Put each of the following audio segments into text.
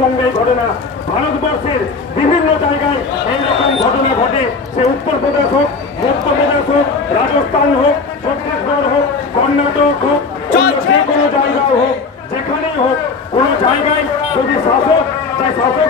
পশ্চিমবঙ্গেই ঘটে না, ভারতবর্ষের বিভিন্ন জায়গায় এইরকম ঘটনা ঘটে। সে উত্তরপ্রদেশ হোক, মধ্যপ্রদেশ হোক, রাজস্থান হোক, ছত্তিশগড় হোক, কর্ণাটক হোক, যে কোনো জায়গায় হোক, যেখানেই হোক, কোনো জায়গায় যদি শাসক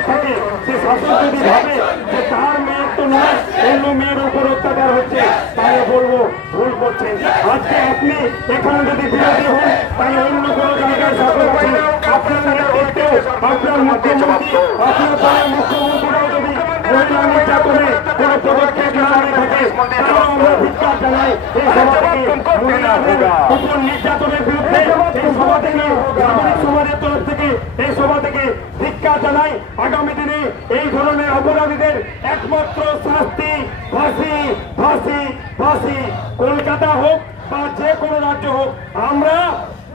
থাকে, সে শাসক যদি ভাবে যে তার মেয়ের তো নয়, অন্য মেয়ের উপর অত্যাচার হচ্ছে, তাহলে বলবো ভুল করছেন। আজকে আপনি এখানে যদি বিরোধী হন, তাহলে অন্য কোনো জায়গায় শাসক আছেন, আপনার নেতৃত্বেও আপনার মুখ্যমন্ত্রী, আপনার দলের মুখ্যমন্ত্রীরাও যদি মহিলা নির্যাতনে কোনো পদক্ষেপ না নিয়ে থাকে, তাহলে আমরা ধিক্কার জানাই এই সভা থেকে মহিলাদের উপর নির্যাতনের বিরুদ্ধে। এই সভা থেকে নাগরিক সমাজের তরফ থেকে এই সভা থেকে ধিক্কার জানাই। আগামী দিনে এই ধরনের অপরাধীদের একমাত্র শাস্তি ফাঁসি, ফাঁসি, ফাঁসি। কলকাতা হোক বা যে কোনো রাজ্য হোক, আমরা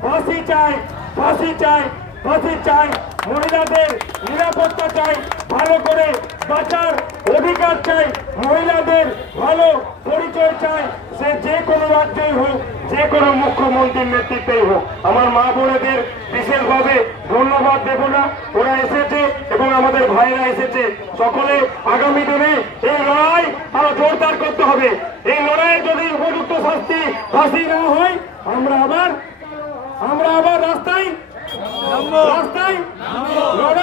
ফাঁসি চাই, ফাঁসি চাই, ফাঁসি চাই। মহিলাদের নিরাপত্তা চাই, ভালো করে বাঁচার অধিকার চাই, মহিলাদের ভালো পরিচয় চাই। সে যে কোনো রাজ্যেই হোক, যে কোনো মুখ্যমন্ত্রীর নেতৃত্বেই হোক। আমার মা বোনেদের বিশেষভাবে ধন্যবাদ দেব না, ওরা এসেছে এবং আমাদের ভাইরা এসেছে। সকলে আগামী দিনে এই লড়াই আরো জোরদার করতে হবে। এই লড়াইয়ে যদি উপযুক্ত শাস্তি ফাঁসি না হয়, আমরা আবার রাস্তায়